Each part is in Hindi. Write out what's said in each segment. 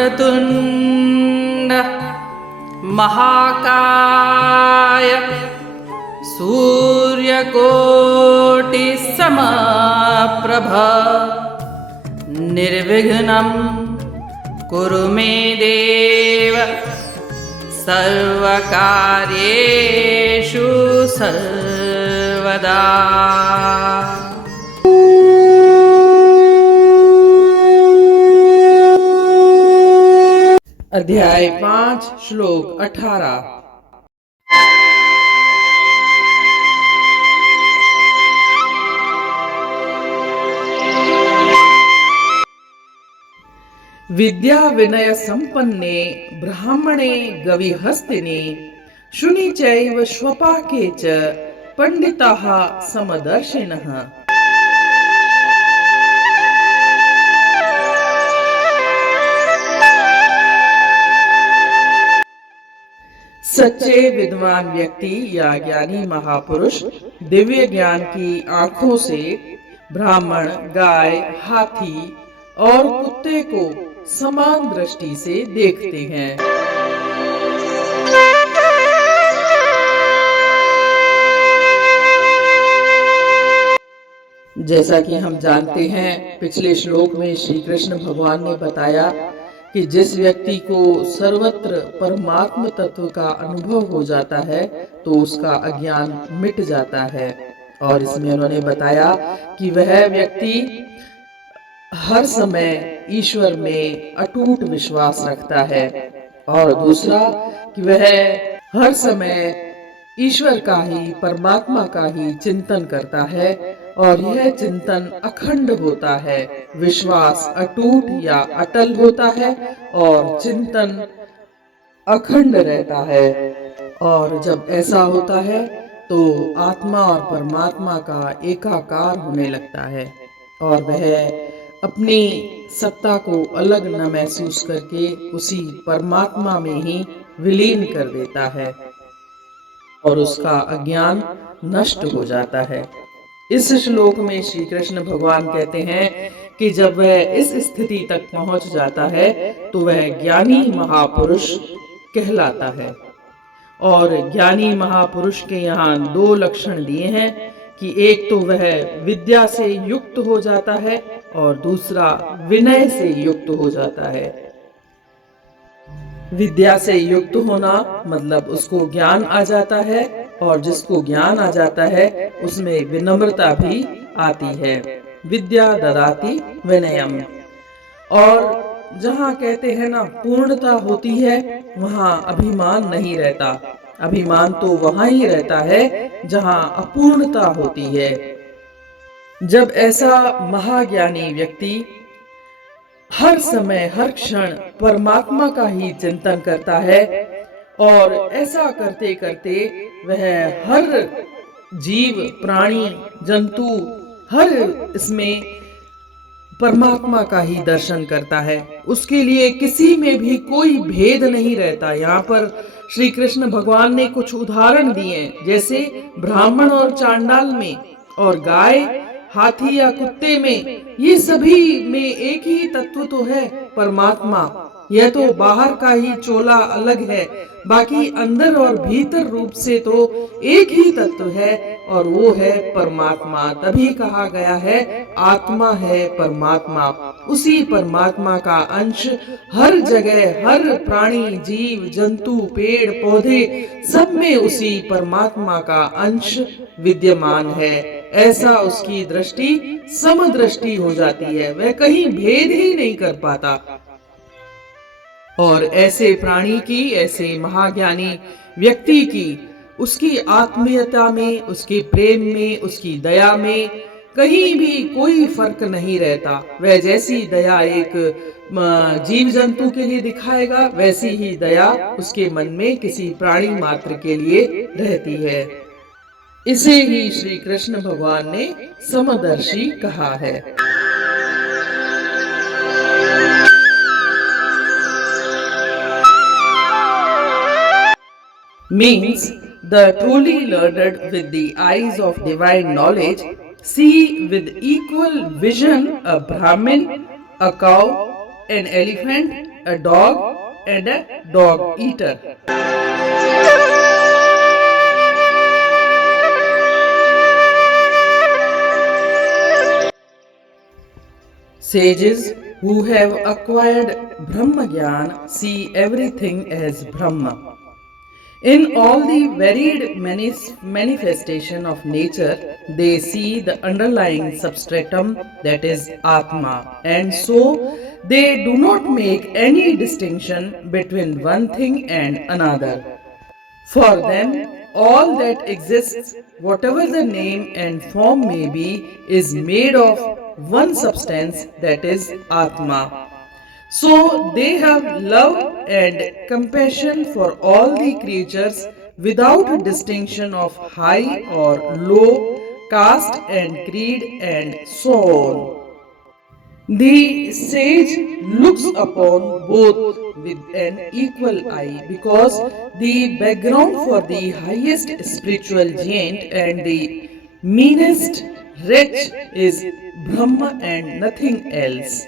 वक्रतुण्ड महाकाय सूर्यकोटिसमप्रभ निर्विघ्नं कुरु मे देव सर्वकार्येषु सर्वदा। अध्याय 5 श्लोक 18। विद्या विनय संपन्ने ब्राह्मणे गविहस्तिने शुनि चैव श्वपाके च पंडिताः समदर्शिनः। सच्चे विद्वान व्यक्ति या ज्ञानी महापुरुष दिव्य ज्ञान की आंखों से ब्राह्मण, गाय, हाथी और कुत्ते को समान दृष्टि से देखते हैं। जैसा कि हम जानते हैं, पिछले श्लोक में श्री कृष्ण भगवान ने बताया कि जिस व्यक्ति को सर्वत्र परमात्म तत्व का अनुभव हो जाता है तो उसका अज्ञान मिट जाता है। और इसमें उन्होंने बताया कि वह व्यक्ति हर समय ईश्वर में अटूट विश्वास रखता है और दूसरा कि वह हर समय ईश्वर का ही, परमात्मा का ही चिंतन करता है और यह चिंतन अखंड होता है, विश्वास अटूट या अटल होता है और चिंतन अखंड रहता है। और जब ऐसा होता है तो आत्मा और परमात्मा का एकाकार होने लगता है और वह अपनी सत्ता को अलग न महसूस करके उसी परमात्मा में ही विलीन कर देता है और उसका अज्ञान नष्ट हो जाता है। इस श्लोक में श्री कृष्ण भगवान कहते हैं कि जब वह इस स्थिति तक पहुंच जाता है तो वह ज्ञानी महापुरुष कहलाता है। और ज्ञानी महापुरुष के यहाँ 2 लक्षण दिए हैं कि एक तो वह विद्या से युक्त हो जाता है और दूसरा विनय से युक्त हो जाता है। विद्या से युक्त होना मतलब उसको ज्ञान आ जाता है और जिसको ज्ञान आ जाता है उसमें विनम्रता भी आती है। विद्या ददाति विनयम। और जहाँ कहते हैं ना पूर्णता होती है वहाँ अभिमान नहीं रहता। अभिमान तो वहाँ ही रहता है जहाँ अपूर्णता होती है। जब ऐसा महाज्ञानी व्यक्ति हर समय हर क्षण परमात्मा का ही चिंतन करता है और ऐसा करते करते वह हर जीव, प्राणी, जंतु हर इसमें परमात्मा का ही दर्शन करता है, उसके लिए किसी में भी कोई भेद नहीं रहता। यहाँ पर श्री कृष्ण भगवान ने कुछ उदाहरण दिए, जैसे ब्राह्मण और चांडाल में और गाय, हाथी या कुत्ते में, ये सभी में एक ही तत्व तो है, परमात्मा। यह तो बाहर का ही चोला अलग है, बाकी अंदर और भीतर रूप से तो एक ही तत्व है और वो है परमात्मा। तभी कहा गया है आत्मा है परमात्मा। उसी परमात्मा का अंश हर जगह, हर प्राणी, जीव, जंतु, पेड़, पौधे सब में उसी परमात्मा का अंश विद्यमान है। ऐसा उसकी दृष्टि समदृष्टि हो जाती है, वह कहीं भेद ही नहीं कर पाता। और ऐसे प्राणी की, ऐसे महाज्ञानी व्यक्ति की, उसकी आत्मीयता में, उसके प्रेम में, उसकी दया में कहीं भी कोई फर्क नहीं रहता। वह जैसी दया एक जीव जंतु के लिए दिखाएगा वैसी ही दया उसके मन में किसी प्राणी मात्र के लिए रहती है। इसे ही श्री कृष्ण भगवान ने समदर्शी कहा है। Means the truly learned with the eyes of divine knowledge see with equal vision a Brahmin, a cow, an elephant a dog and a dog eater. Sages who have acquired Brahma Gyan see everything as Brahma. In all the varied manifestation of nature, they see the underlying substratum, that is Atma, and so they do not make any distinction between one thing and another. For them, all that exists, whatever the name and form may be, is made of one substance, that is Atma. So they have love and compassion for all the creatures without distinction of high or low, caste and creed and so on. The sage looks upon both with an equal eye because the background for the highest spiritual giant and the meanest wretch is Brahma and nothing else.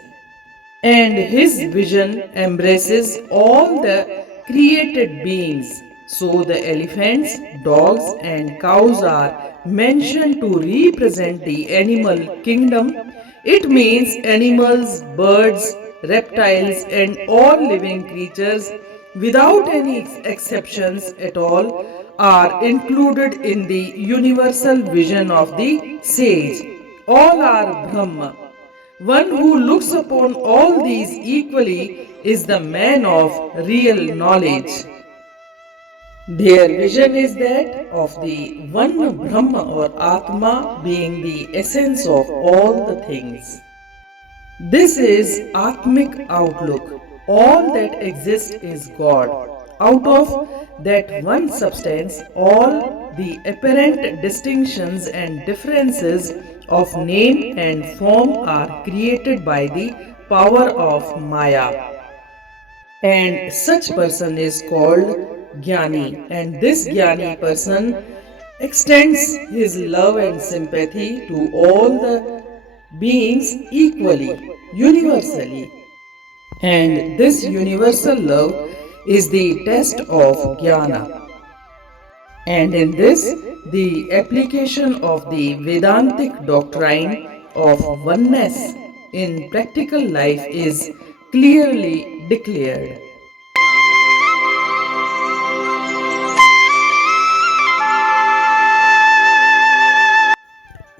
And his vision embraces all the created beings. So the elephants, dogs, and cows are mentioned to represent the animal kingdom. It means animals, birds, reptiles, and all living creatures, without any exceptions at all, are included in the universal vision of the sage. All are Brahma. One who looks upon all these equally is the man of real knowledge. Their vision is that of the one Brahma or Atma being the essence of all the things. This is Atmic outlook. All that exists is God. Out of that one substance, all the apparent distinctions and differences of name and form are created by the power of Maya. And such person is called Jnani. And this Jnani person extends his love and sympathy to all the beings equally, universally. And this universal love is the test of Jnana. And in this, the application of the Vedantic doctrine of oneness in practical life is clearly declared.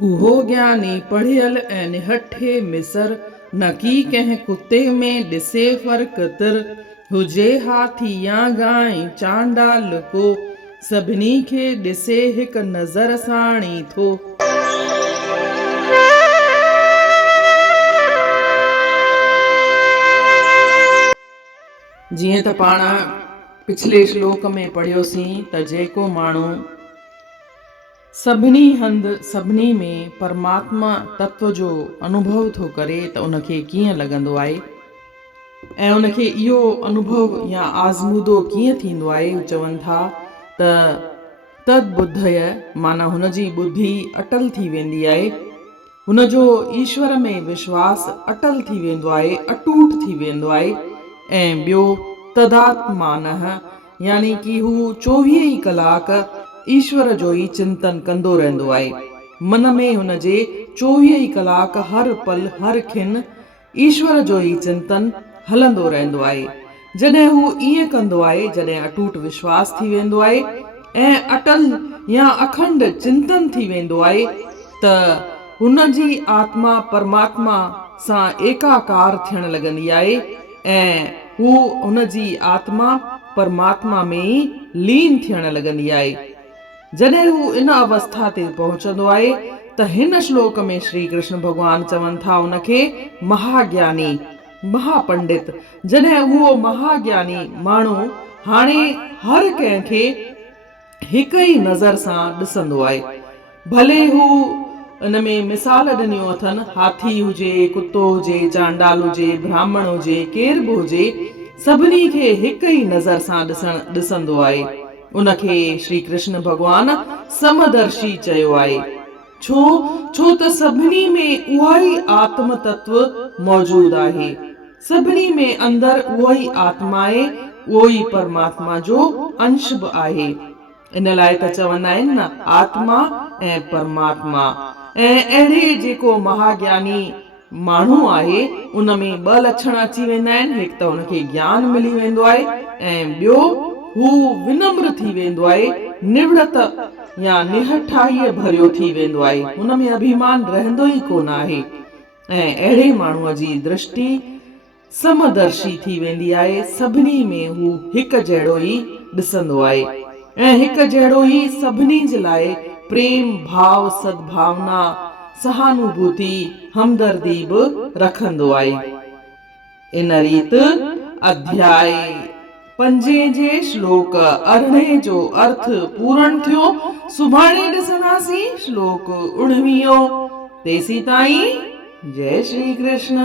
उहो ज्ञानी पढ़ियल ऐं निहठे मिसर न की कंहिं कुते में ॾिसे फ़र्क़ तिर हुजे हाथी या गांइ चांडाल को सभिनी खे ॾिसे हिक नज़र साणी थो। जीअं त पाण पिछले श्लोक में पढ़ियोसीं त जेको माण्हू सभिनी हंधि सभिनी में परमात्मा तत्व जो अनुभव थो करे त उनखे कीअं लॻंदो आहे ऐं उनखे इहो अनुभव या आज़मूदो कीअं थींदो आहे। चवनि था त तद बुद्धय माना हुनजी बुद्धि अटल थी वेंदी आहे, हुनजो ईश्वर में विश्वास अटल थी वेंदो आहे, अटूट थी वेंदो आहे। ऐं ॿियो तदात्मानः यानी कि हू 24 ई कलाक ईश्वर जो ई चिंतन कंदो रहंदो आहे। मन में हुनजे 24 ई कलाक हर पल हर खिन ईश्वर जो ई चिंतन हलंदो रहंदो आहे। जॾहिं हू ईअं कंदो आहे, जॾहिं अटूट विश्वास थी वेंदो आहे ऐं अटल या अखंड चिंतन थी वेंदो आहे त हुनजी आत्मा परमात्मा सां एकाकार थियण लॻंदी आहे ऐं हू हुनजी आत्मा परमात्मा में ई लीन थियण लॻंदी आहे। जॾहिं हू इन अवस्था ते पहुचंदो आहे त हिन श्लोक में श्री कृष्ण भगवान चवनि था उनखे महाज्ञानी, महापंडित। जॾहिं उहो महाज्ञानी माण्हू हाणे हर कंहिंखे हिक ई नज़र सां ॾिसंदो आहे, भले हू इन में मिसाल ॾिनियूं अथनि, हाथी हुजे, कुतो हुजे, चांडाल हुजे, ब्राह्मण हुजे, केर बि हुजे, सभिनी खे हिक ई नज़र सां ॾिसंदो आहे। उनखे श्री कृष्ण भगवान समदर्शी चयो आहे। छो त सभिनी में उहा ई आत्म तत्व मौजूद आहे। सभिनी में अंदर उहो ई आत्मा आहे, उहो ई परमात्मा जो अंश बि आहे। इन लाइ त चवंदा आहिनि न, आत्मा ऐं परमात्मा। ऐं अहिड़े जेको महाज्ञानी माण्हू आहे उन में ॿ लक्षण अची वेंदा आहिनि। हिकु त हुनखे ज्ञान मिली वेंदो आहे ऐं ॿियो हू विनम्र थी वेंदो आहे, निवृत या निहठाईअ भरियो थी वेंदो आहे, हुन में अभिमान रहंदो ई कोन आहे। ऐं अहिड़े माण्हूअ जी दृष्टि समदर्शी थी वेंदी आहे, सभिनी में हू हिकु जहिड़ो ई ॾिसंदो आहे ऐं हिकु जहिड़ो ई सभिनी जे लाइ प्रेम भाव, सद्भावना, सहानुभूति, हमदर्दी बि रखंदो आहे। इन रीत अध्याय 5 जे श्लोक 18 जो अर्थ पूर्ण थियो। सुभाणे ॾिसंदासीं श्लोक 19। तेसी ताईं जय श्री कृष्ण।